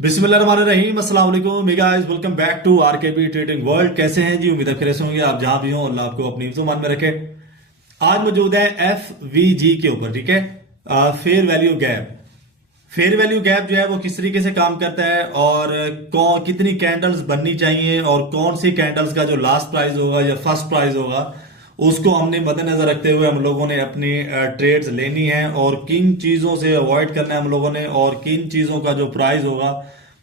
बिस्मिल्लाहिर्रहमानिर्रहीम, अस्सलाम वालेकुम guys, welcome back to RKB trading world. कैसे हैं जी? उम्मीद है खैरियत से होंगे। आप जहां भी हो, अल्लाह आपको अपनी हिफ्ज़-ओ-मान में रखे। आज मौजूद है एफवीजी के ऊपर, ठीक है। Fair value gap. Fair value gap जो है वो किस तरीके से काम करता है और कितनी कैंडल्स बननी चाहिए और कौन सी कैंडल्स का जो लास्ट प्राइस होगा या फर्स्ट प्राइस होगा उसको हमने मद्देनजर रखते हुए हम लोगों ने अपनी ट्रेड्स लेनी है और किन चीजों से अवॉइड करना है हम लोगों ने और किन चीजों का जो प्राइस होगा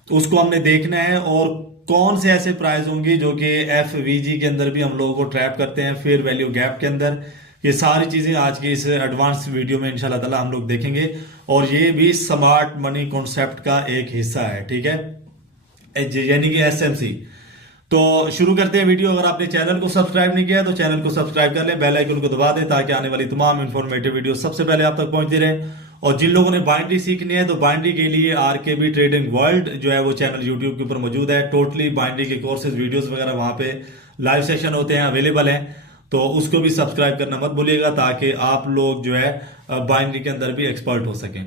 उसको हमने देखना है और कौन से ऐसे प्राइस होंगे जो कि एफवीजी के अंदर भी हम लोगों को ट्रैप करते हैं फेयर वैल्यू गैप के अंदर। ये सारी चीजें आज की इस एडवांस वीडियो में इंशाल्लाह ताला हम लोग देखेंगे और ये भी स्मार्ट मनी कॉन्सेप्ट का एक हिस्सा है, ठीक है, यानी कि एसएमसी। तो शुरू करते हैं वीडियो। अगर आपने चैनल को सब्सक्राइब नहीं किया तो चैनल को सब्सक्राइब कर ले, बेल आइकन को दबा दें ताकि आने वाली तमाम इंफॉर्मेटिव वीडियो सबसे पहले आप तक पहुंचती रहे। और जिन लोगों ने बाइनरी सीखनी है तो बाइनरी के लिए आरकेबी ट्रेडिंग वर्ल्ड जो है वो चैनल यूट्यूब के ऊपर मौजूद है। टोटली बाइनरी के कोर्सेज वीडियोस वगैरह वहां पे लाइव सेशन होते हैं, अवेलेबल हैं, तो उसको भी सब्सक्राइब करना मत भूलिएगा ताकि आप लोग जो है बाइनरी के अंदर भी एक्सपर्ट हो सकें।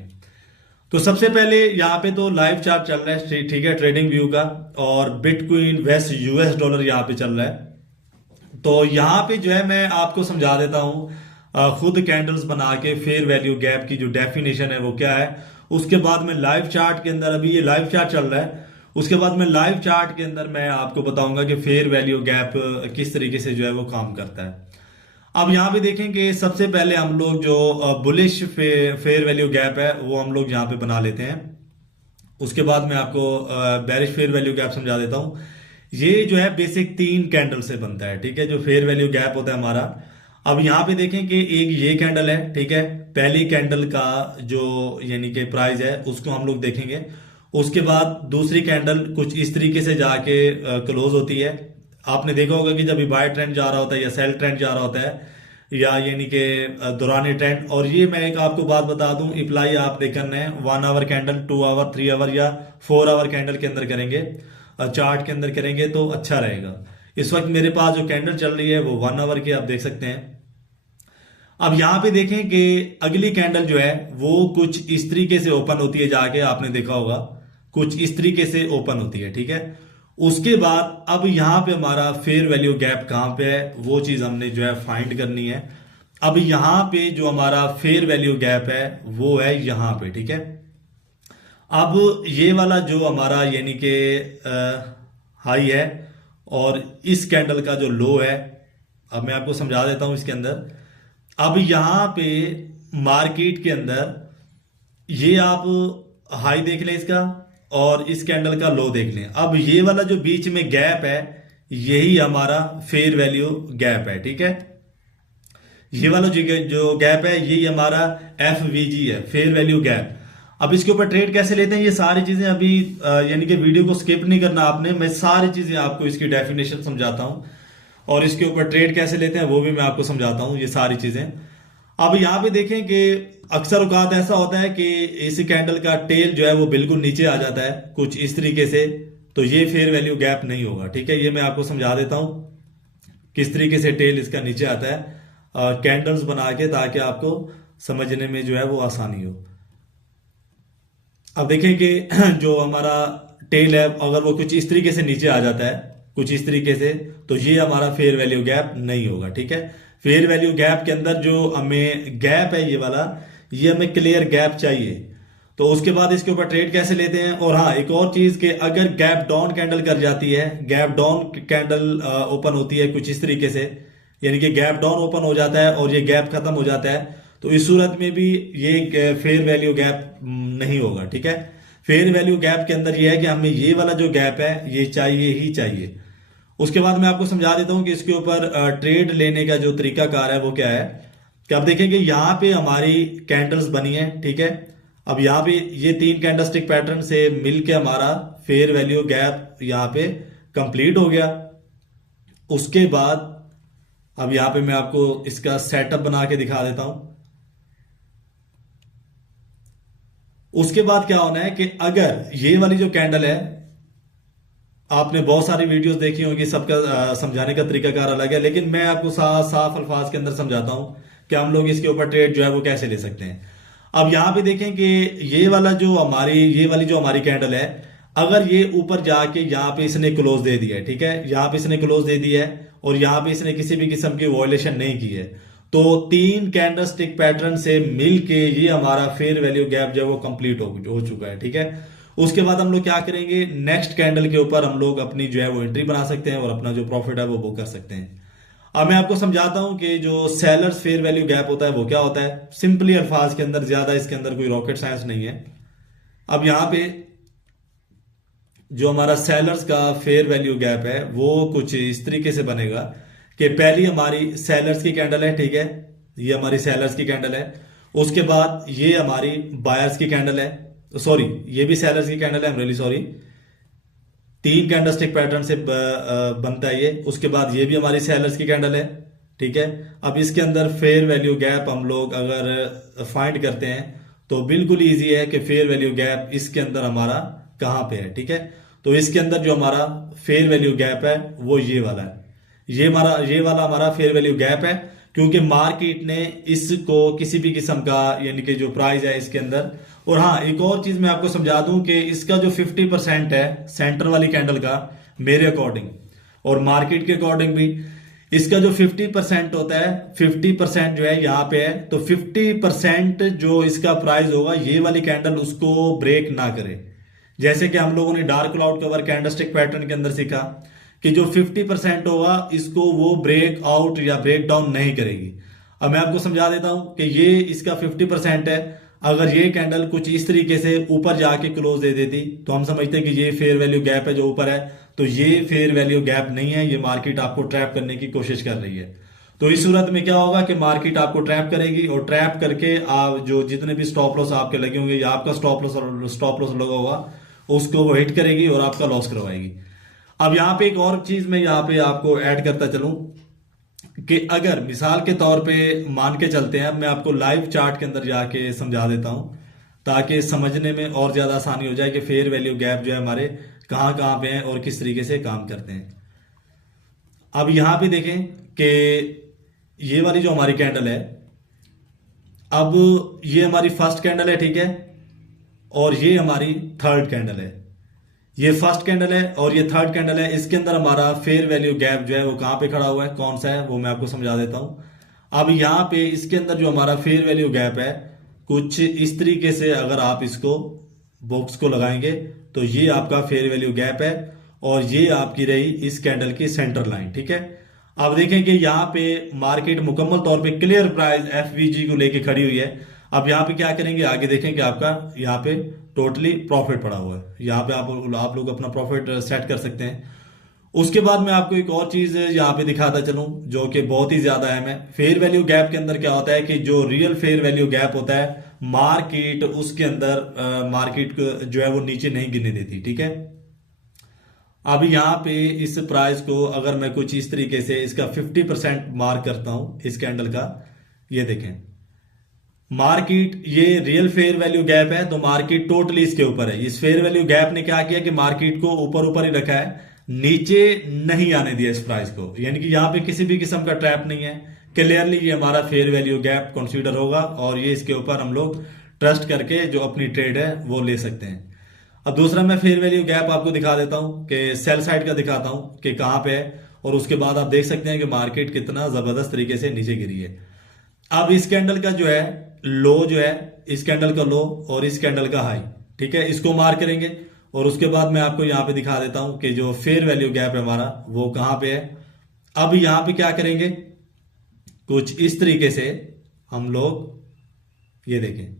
तो सबसे पहले यहाँ पे तो लाइव चार्ट चल रहा है, ठीक है, ट्रेडिंग व्यू का, और बिटकॉइन वेस्ट यूएस डॉलर यहाँ पे चल रहा है। तो यहाँ पे जो है मैं आपको समझा देता हूँ खुद कैंडल्स बना के फेयर वैल्यू गैप की जो डेफिनेशन है वो क्या है। उसके बाद में लाइव चार्ट के अंदर, अभी ये लाइव चार्ट चल रहा है, उसके बाद में लाइव चार्ट के अंदर मैं आपको बताऊंगा कि फेयर वैल्यू गैप किस तरीके से जो है वो काम करता है। अब यहाँ पे देखें कि सबसे पहले हम लोग जो बुलिश फेयर वैल्यू गैप है वो हम लोग यहाँ पे बना लेते हैं। उसके बाद मैं आपको बेरिश फेयर वैल्यू गैप समझा देता हूँ। ये जो है बेसिक 3 कैंडल से बनता है, ठीक है, जो फेयर वैल्यू गैप होता है हमारा। अब यहाँ पे देखें कि एक ये कैंडल है, ठीक है, पहली कैंडल का जो यानी कि प्राइस है उसको हम लोग देखेंगे। उसके बाद दूसरी कैंडल कुछ इस तरीके से जाके क्लोज होती है। आपने देखा होगा कि जब बाय ट्रेंड जा रहा होता है या सेल ट्रेंड जा रहा होता है या यानी कि दौरानी ट्रेंड। और ये मैं एक आपको बात बता दूं, अप्लाई आपने करना है 1 आवर कैंडल, 2 आवर, 3 आवर या 4 आवर कैंडल के अंदर करेंगे, चार्ट के अंदर करेंगे तो अच्छा रहेगा। इस वक्त मेरे पास जो कैंडल चल रही है वो 1 आवर की आप देख सकते हैं। अब यहां पे देखें कि अगली कैंडल जो है वो कुछ इस तरीके से ओपन होती है, जाके आपने देखा होगा कुछ इस तरीके से ओपन होती है, ठीक है। उसके बाद अब यहां पे हमारा फेयर वैल्यू गैप कहां पे है वो चीज हमने जो है फाइंड करनी है। अब यहां पे जो हमारा फेयर वैल्यू गैप है वो है यहां पे, ठीक है। अब ये वाला जो हमारा यानी कि हाई है और इस कैंडल का जो लो है, अब मैं आपको समझा देता हूं इसके अंदर। अब यहां पे मार्केट के अंदर ये आप हाई देख लें इसका और इस कैंडल का लो देख लें। अब ये वाला जो बीच में गैप है यही हमारा फेयर वैल्यू गैप है, ठीक है। ये वाला जो गैप है यही हमारा एफवीजी है, फेयर वैल्यू गैप। अब इसके ऊपर ट्रेड कैसे लेते हैं ये सारी चीजें अभी यानी कि वीडियो को स्किप नहीं करना आपने, मैं सारी चीजें आपको इसकी डेफिनेशन समझाता हूं और इसके ऊपर ट्रेड कैसे लेते हैं वो भी मैं आपको समझाता हूं, ये सारी चीजें। अब यहां पे देखें कि अक्सर औकात ऐसा होता है कि इस कैंडल का टेल जो है वो बिल्कुल नीचे आ जाता है कुछ इस तरीके से, तो ये फेयर वैल्यू गैप नहीं होगा, ठीक है। ये मैं आपको समझा देता हूं किस तरीके से टेल इसका नीचे आता है कैंडल्स बना के, ताकि आपको समझने में जो है वो आसानी हो। अब देखें कि जो हमारा टेल है अगर वो कुछ इस तरीके से नीचे आ जाता है कुछ इस तरीके से, तो ये हमारा फेयर वैल्यू गैप नहीं होगा, ठीक है। फेयर वैल्यू गैप के अंदर जो हमें गैप है ये वाला, ये हमें क्लियर गैप चाहिए। तो उसके बाद इसके ऊपर ट्रेड कैसे लेते हैं। और हाँ, एक और चीज कि अगर गैप डाउन कैंडल कर जाती है, गैप डाउन कैंडल ओपन होती है कुछ इस तरीके से, यानी कि गैप डाउन ओपन हो जाता है और ये गैप खत्म हो जाता है, तो इस सूरत में भी ये फेयर वैल्यू गैप नहीं होगा, ठीक है। फेयर वैल्यू गैप के अंदर ये है कि हमें ये वाला जो गैप है ये चाहिए ही चाहिए। उसके बाद मैं आपको समझा देता हूं कि इसके ऊपर ट्रेड लेने का जो तरीकाकार है वो क्या है। कि आप देखें कि यहां पे हमारी कैंडल्स बनी है, ठीक है। अब यहां पे ये 3 कैंडलस्टिक पैटर्न से मिलके हमारा फेयर वैल्यू गैप यहां पे कंप्लीट हो गया। उसके बाद अब यहां पे मैं आपको इसका सेटअप बना के दिखा देता हूं। उसके बाद क्या होना है कि अगर ये वाली जो कैंडल है, आपने बहुत सारी वीडियोस देखी होंगी, सबका समझाने का तरीकाकार अलग है, लेकिन मैं आपको साफ अल्फाज के अंदर समझाता हूं कि हम लोग इसके ऊपर ट्रेड जो है वो कैसे ले सकते हैं। अब यहां पे देखें कि ये वाली जो हमारी कैंडल है, अगर ये ऊपर जाके यहाँ पे इसने क्लोज दे दिया है, ठीक है, यहाँ पे इसने क्लोज दे दिया है और यहाँ पे इसने किसी भी किस्म की वॉयलेशन नहीं की है, तो 3 कैंडलस्टिक पैटर्न से मिलके ये हमारा फेयर वैल्यू गैप जो है वो कंप्लीट हो चुका है, ठीक है। उसके बाद हम लोग क्या करेंगे, नेक्स्ट कैंडल के ऊपर हम लोग अपनी जो है वो एंट्री बना सकते हैं और अपना जो प्रॉफिट है वो बुक कर सकते हैं। अब मैं आपको समझाता हूं कि जो सेलर्स फेयर वैल्यू गैप होता है वो क्या होता है। सिंपली अल्फाज के अंदर, ज्यादा इसके अंदर कोई रॉकेट साइंस नहीं है। अब यहां पे जो हमारा सेलर्स का फेयर वैल्यू गैप है वो कुछ इस तरीके से बनेगा कि पहली हमारी सेलर्स की कैंडल है, ठीक है, ये हमारी सेलर्स की कैंडल है। उसके बाद ये हमारी बायर्स की कैंडल है, सॉरी ये भी सेलर्स की कैंडल है, I am really sorry. 3 candlestick pattern से बनता है ये। उसके बाद ये भी हमारी सेलर्स की कैंडल है, ठीक है। अब इसके अंदर फेयर वैल्यू गैप हम लोग अगर फाइंड करते हैं तो बिल्कुल इजी है कि फेयर वैल्यू गैप इसके अंदर हमारा कहां पे है, ठीक है। तो इसके अंदर जो हमारा फेयर वैल्यू गैप है वो ये वाला है, ये वाला हमारा फेयर वैल्यू गैप है, क्योंकि मार्केट ने इसको किसी भी किस्म का यानी कि जो प्राइस है इसके अंदर। और हाँ, एक और चीज मैं आपको समझा दूं कि इसका जो 50% है सेंटर वाली कैंडल का, मेरे अकॉर्डिंग और मार्केट के अकॉर्डिंग भी, इसका जो 50% होता है, 50% जो है यहाँ पे है, तो 50% जो इसका प्राइस होगा ये वाली कैंडल उसको ब्रेक ना करे। जैसे कि हम लोगों ने dark cloud cover candlestick pattern के अंदर सीखा कि जो 50% होगा इसको वो ब्रेक आउट या ब्रेक डाउन नहीं करेगी। अब मैं आपको समझा देता हूं कि ये इसका 50% है। अगर ये कैंडल कुछ इस तरीके से ऊपर जाके क्लोज दे देती तो हम समझते हैं कि ये फेयर वैल्यू गैप है जो ऊपर है, तो ये फेयर वैल्यू गैप नहीं है, ये मार्केट आपको ट्रैप करने की कोशिश कर रही है। तो इस सूरत में क्या होगा कि मार्केट आपको ट्रैप करेगी और ट्रैप करके आप जो जितने भी स्टॉप लॉस आपके लगे होंगे या आपका स्टॉप लॉस लगा होगा उसको वो हिट करेगी और आपका लॉस करवाएगी। अब यहां पे एक और चीज मैं यहां पे आपको ऐड करता चलूं कि अगर मिसाल के तौर पे मान के चलते हैं, मैं आपको लाइव चार्ट के अंदर जाके समझा देता हूं ताकि समझने में और ज्यादा आसानी हो जाए कि फेयर वैल्यू गैप जो है हमारे कहां कहां पे हैं और किस तरीके से काम करते हैं। अब यहां पे देखें कि ये वाली जो हमारी कैंडल है, अब ये हमारी फर्स्ट कैंडल है, ठीक है, और ये हमारी थर्ड कैंडल है। ये फर्स्ट कैंडल है और ये थर्ड कैंडल है। इसके अंदर हमारा फेयर वैल्यू गैप जो है वो कहां पे खड़ा हुआ है, कौन सा है, वो मैं आपको समझा देता हूं। अब यहां पे इसके अंदर जो हमारा फेयर वैल्यू गैप है कुछ इस तरीके से, अगर आप इसको बॉक्स को लगाएंगे तो ये आपका फेयर वैल्यू गैप है और ये आपकी रही इस कैंडल की सेंटर लाइन, ठीक है। अब देखें कि यहाँ पे मार्केट मुकम्मल तौर पे क्लियर प्राइस एफवीजी को लेके खड़ी हुई है। अब यहाँ पे क्या करेंगे, आगे देखें कि आपका यहाँ पे टोटली प्रॉफिट पड़ा हुआ है। यहाँ पे आप लोग अपना प्रॉफिट सेट कर सकते हैं। उसके बाद मैं आपको एक और चीज यहाँ पे दिखाता चलूं जो कि बहुत ही ज्यादा अहम है। फेयर वैल्यू गैप के अंदर क्या होता है कि जो रियल फेयर वैल्यू गैप होता है मार्केट उसके अंदर मार्केट जो है वो नीचे नहीं गिरने देती, ठीक है। अब यहाँ पे इस प्राइस को अगर मैं कुछ इस तरीके से इसका 50% मार्क करता हूं इस कैंडल का, ये देखें मार्केट, ये रियल फेयर वैल्यू गैप है तो मार्केट टोटली इसके ऊपर है। इस फेयर वैल्यू गैप ने क्या किया कि मार्केट को ऊपर ऊपर ही रखा है, नीचे नहीं आने दिया इस प्राइस को, यानी कि यहाँ पे किसी भी किस्म का ट्रैप नहीं है। क्लियरली ये हमारा फेयर वैल्यू गैप कंसीडर होगा और ये इसके ऊपर हम लोग ट्रस्ट करके जो अपनी ट्रेड है वो ले सकते हैं। अब दूसरा मैं फेयर वैल्यू गैप आपको दिखा देता हूं कि सेल साइड का दिखाता हूं कि कहां पे है और उसके बाद आप देख सकते हैं कि मार्केट कितना जबरदस्त तरीके से नीचे गिरी है। अब इस कैंडल का जो है लो जो है, इस कैंडल का लो और इस कैंडल का हाई, ठीक है, इसको मार्क करेंगे और उसके बाद मैं आपको यहां पे दिखा देता हूं कि जो फेयर वैल्यू गैप है हमारा वो कहां पे है। अब यहां पे क्या करेंगे, कुछ इस तरीके से हम लोग ये देखें,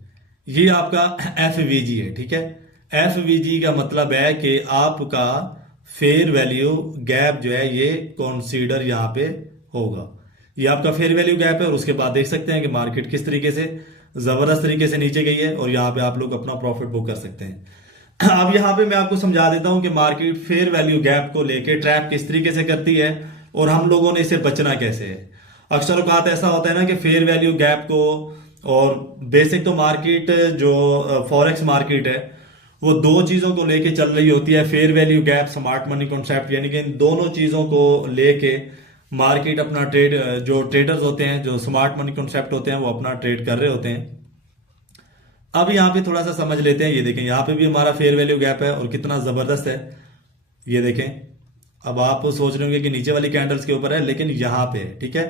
ये आपका एफवीजी है, ठीक है। एफवीजी का मतलब है कि आपका फेयर वैल्यू गैप जो है ये कंसीडर यहां पे होगा। ये आपका फेयर वैल्यू गैप है और उसके बाद देख सकते हैं कि मार्केट किस तरीके से जबरदस्त तरीके से नीचे गई है और यहाँ पे आप लोग अपना प्रॉफिट बुक कर सकते हैं। अब यहाँ पे मैं आपको समझा देता हूं कि मार्केट फेयर वैल्यू गैप को लेके ट्रैप किस तरीके से करती है और हम लोगों ने इसे बचना कैसे है। अक्सर औकात ऐसा होता है ना कि फेयर वैल्यू गैप को, और बेसिक तो मार्केट जो फॉरेक्स मार्केट है वो दो चीजों को लेके चल रही होती है, fair value gap, smart money concept, यानी कि इन दोनों चीजों को लेके मार्केट अपना ट्रेड, जो ट्रेडर्स होते हैं, जो स्मार्ट मनी कॉन्सेप्ट होते हैं, वो अपना ट्रेड कर रहे होते हैं। अब यहाँ पे थोड़ा सा समझ लेते हैं। ये देखें यहाँ पे भी हमारा फेयर वैल्यू गैप है और कितना जबरदस्त है। ये देखें, अब आप सोच रहे होंगे कि नीचे वाली कैंडल्स के ऊपर है, लेकिन यहाँ पे है, ठीक है।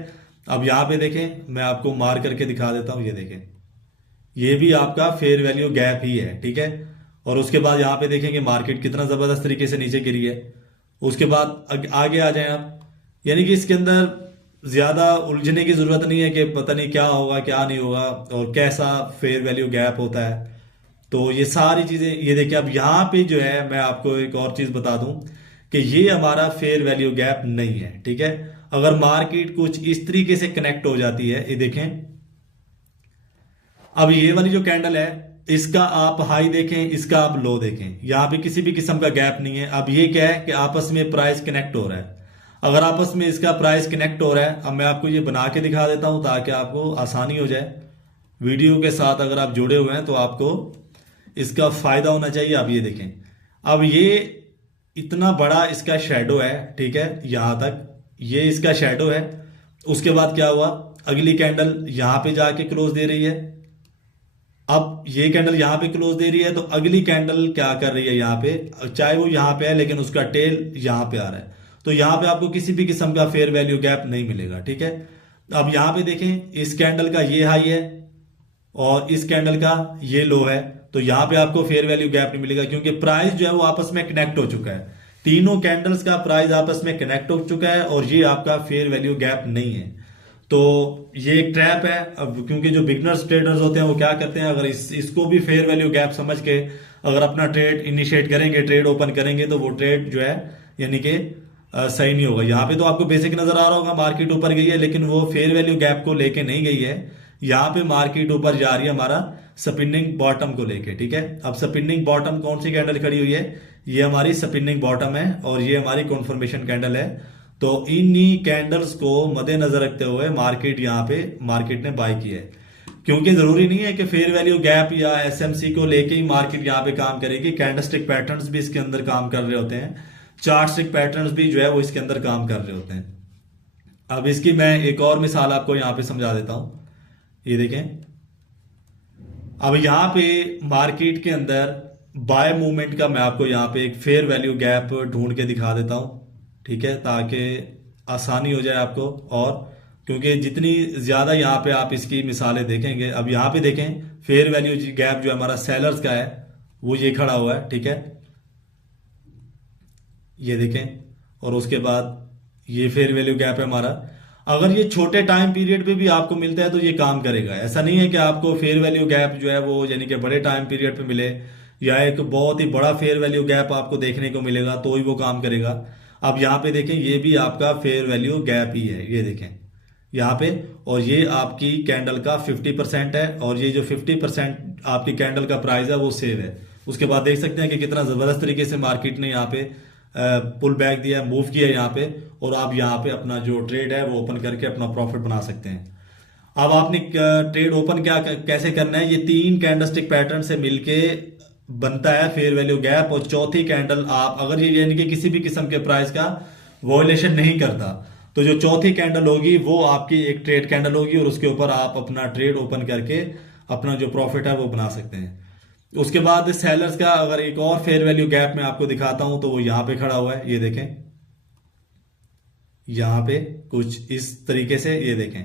अब यहाँ पे देखें, मैं आपको मार करके दिखा देता हूँ। ये देखें, ये भी आपका फेयर वैल्यू गैप ही है, ठीक है। और उसके बाद यहाँ पे देखेंगे मार्केट कितना जबरदस्त तरीके से नीचे गिरी है। उसके बाद आगे आ जाए आप, यानी कि इसके अंदर ज्यादा उलझने की जरूरत नहीं है कि पता नहीं क्या होगा क्या नहीं होगा और कैसा फेयर वैल्यू गैप होता है। तो ये सारी चीजें, ये देखिए अब यहाँ पे जो है मैं आपको एक और चीज बता दूं कि ये हमारा फेयर वैल्यू गैप नहीं है, ठीक है। अगर मार्केट कुछ इस तरीके से कनेक्ट हो जाती है, ये देखें, अब ये वाली जो कैंडल है इसका आप हाई देखें, इसका आप लो देखें, यहाँ पे किसी भी किस्म का गैप नहीं है। अब ये क्या है कि आपस में प्राइस कनेक्ट हो रहा है। अगर आपस में इसका प्राइस कनेक्ट हो रहा है, अब मैं आपको ये बना के दिखा देता हूं ताकि आपको आसानी हो जाए। वीडियो के साथ अगर आप जुड़े हुए हैं तो आपको इसका फायदा होना चाहिए। अब ये देखें, अब ये इतना बड़ा इसका शेडो है, ठीक है, यहां तक ये इसका शेडो है। उसके बाद क्या हुआ, अगली कैंडल यहां पे जाके क्लोज दे रही है। अब ये कैंडल यहां पे क्लोज दे रही है तो अगली कैंडल क्या कर रही है यहाँ पे, चाहे वो यहां पे है लेकिन उसका टेल यहां पे आ रहा है, तो यहां पे आपको किसी भी किस्म का फेयर वैल्यू गैप नहीं मिलेगा, ठीक है। अब यहां पे देखें, इस कैंडल का ये हाई है और इस कैंडल का ये लो है, तो यहां पे आपको फेयर वैल्यू गैप नहीं मिलेगा क्योंकि प्राइस जो है वो आपस में कनेक्ट हो चुका है। तीनों कैंडल्स का प्राइस आपस में कनेक्ट हो चुका है और ये आपका फेयर वैल्यू गैप नहीं है। तो ये एक ट्रैप है। अब क्योंकि जो बिगनर्स ट्रेडर्स होते हैं वो क्या करते हैं, अगर इसको भी फेयर वैल्यू गैप समझ के अगर अपना ट्रेड इनिशिएट करेंगे, ट्रेड ओपन करेंगे, तो वो ट्रेड जो है यानी कि सही नहीं होगा। यहाँ पे तो आपको बेसिक नजर आ रहा होगा, मार्केट ऊपर गई है लेकिन वो फेयर वैल्यू गैप को लेके नहीं गई है। यहाँ पे मार्केट ऊपर जा रही है हमारा स्पिनिंग बॉटम को लेके, ठीक है। अब स्पिनिंग बॉटम कौन सी कैंडल खड़ी हुई है, ये हमारी स्पिनिंग बॉटम है और ये हमारी कॉन्फर्मेशन कैंडल है। तो इन्हीं कैंडल्स को मद्देनजर रखते हुए मार्केट ने बाय किया है। क्योंकि जरूरी नहीं है कि फेयर वैल्यू गैप या एसएमसी को लेके ही मार्केट यहाँ पे काम करेगी, कैंडलस्टिक पैटर्न्स भी इसके अंदर काम कर रहे होते हैं, चार्ट स्टिक पैटर्न्स भी जो है वो इसके अंदर काम कर रहे होते हैं। अब इसकी मैं एक और मिसाल आपको यहाँ पे समझा देता हूं। ये देखें, अब यहाँ पे मार्केट के अंदर बाय मूवमेंट का मैं आपको यहाँ पे एक फेयर वैल्यू गैप ढूंढ के दिखा देता हूं, ठीक है, ताकि आसानी हो जाए आपको। और क्योंकि जितनी ज्यादा यहाँ पे आप इसकी मिसालें देखेंगे, अब यहाँ पे देखें फेयर वैल्यू गैप जो हमारा सेलर्स का है वो ये खड़ा हुआ है, ठीक है, ये देखें। और उसके बाद ये फेयर वैल्यू गैप है हमारा। अगर ये छोटे टाइम पीरियड पे भी आपको मिलता है तो ये काम करेगा। ऐसा नहीं है कि आपको फेयर वैल्यू गैप जो है वो यानी कि बड़े टाइम पीरियड पे मिले या एक बहुत ही बड़ा फेयर वैल्यू गैप आपको देखने को मिलेगा तो ही वो काम करेगा। अब यहाँ पे देखें, ये भी आपका फेयर वैल्यू गैप ही है, ये देखें यहाँ पे। और ये आपकी कैंडल का 50% है और ये जो 50% आपकी कैंडल का प्राइस है वो सेव है। उसके बाद देख सकते हैं कि कितना जबरदस्त तरीके से मार्केट ने यहाँ पे पुल बैक दिया, मूव किया यहाँ पे, और आप यहाँ पे अपना जो ट्रेड है वो ओपन करके अपना प्रॉफिट बना सकते हैं। अब आपने ट्रेड ओपन क्या कैसे करना है, ये 3 कैंडलस्टिक पैटर्न से मिलके बनता है फेयर वैल्यू गैप। और चौथी कैंडल आप अगर ये यानी कि किसी भी किस्म के प्राइस का वॉयलेशन नहीं करता तो जो चौथी कैंडल होगी वो आपकी एक ट्रेड कैंडल होगी और उसके ऊपर आप अपना ट्रेड ओपन करके अपना जो प्रॉफिट है वो बना सकते हैं। उसके बाद सेलर्स का अगर एक और फेयर वैल्यू गैप मैं आपको दिखाता हूं तो वो यहां पे खड़ा हुआ है, ये देखें, यहां पे कुछ इस तरीके से, ये देखें।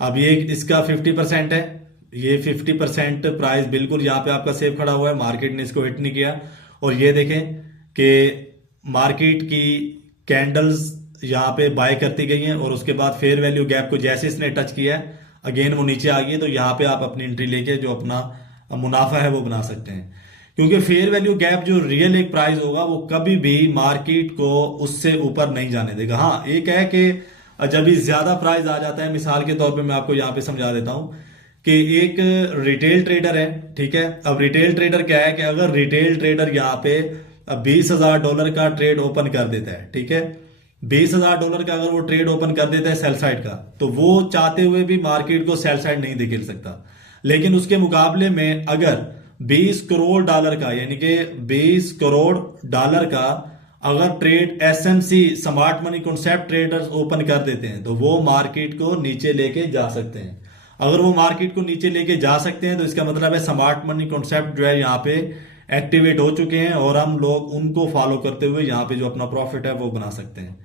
अब ये इसका 50% है, ये 50% प्राइस बिल्कुल यहां पे आपका सेफ खड़ा हुआ है, मार्केट ने इसको हिट नहीं किया। और ये देखें कि मार्केट की कैंडल्स यहां पे बाय करती गई हैं और उसके बाद फेयर वैल्यू गैप को जैसे इसने टच किया है अगेन वो नीचे आ गई। तो यहां पे आप अपनी एंट्री लेके जो अपना मुनाफा है वो बना सकते हैं। क्योंकि फेयर वैल्यू गैप जो रियल एक प्राइस होगा वो कभी भी मार्केट को उससे ऊपर नहीं जाने देगा। हाँ, एक है कि जब भी ज्यादा प्राइस आ जाता है, मिसाल के तौर पे मैं आपको यहाँ पे समझा देता हूं कि एक रिटेल ट्रेडर है, ठीक है। अब रिटेल ट्रेडर क्या है कि अगर रिटेल ट्रेडर यहाँ पे $20,000 का ट्रेड ओपन कर देता है, ठीक है, $20,000 का अगर वो ट्रेड ओपन कर देता है सेल साइड का, तो वो चाहते हुए भी मार्केट को सेल साइड नहीं दिखेल सकता। लेकिन उसके मुकाबले में अगर $20 करोड़ का यानी कि $20 करोड़ का अगर trade SMC smart money concept traders open कर देते हैं तो वो मार्केट को नीचे लेके जा सकते हैं। अगर वो मार्केट को नीचे लेके जा सकते हैं तो इसका मतलब है स्मार्ट मनी कॉन्सेप्ट जो है यहाँ पे एक्टिवेट हो चुके हैं और हम लोग उनको फॉलो करते हुए यहाँ पे जो अपना प्रॉफिट है वो बना सकते हैं।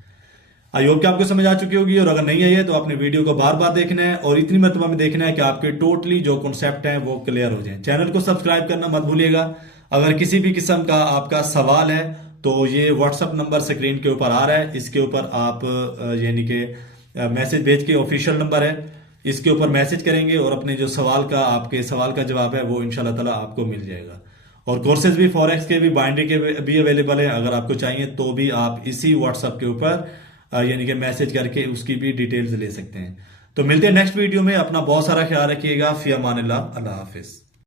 आई होप कि आपको समझ आ चुकी होगी, और अगर नहीं आई है तो आपने वीडियो को बार बार देखना है और इतनी मरतबा में देखना है कि आपके टोटली जो कॉन्सेप्ट है वो क्लियर हो जाए। चैनल को सब्सक्राइब करना मत भूलिएगा। अगर किसी भी किस्म का आपका सवाल है तो ये व्हाट्सअप नंबर स्क्रीन के ऊपर आ रहा है, इसके ऊपर आप यानी कि मैसेज भेज के, ऑफिशियल नंबर है, इसके ऊपर मैसेज करेंगे और अपने जो सवाल का, आपके सवाल का जवाब है वो इंशाल्लाह ताला आपको मिल जाएगा। और कोर्सेज भी फॉरेक्स के भी, बाइंडिंग के भी अवेलेबल है। अगर आपको चाहिए तो भी आप इसी व्हाट्सएप के ऊपर यानी कि मैसेज करके उसकी भी डिटेल्स ले सकते हैं। तो मिलते हैं नेक्स्ट वीडियो में। अपना बहुत सारा ख्याल रखिएगा। फी अमानिल्लाह, अल्लाह हाफिज।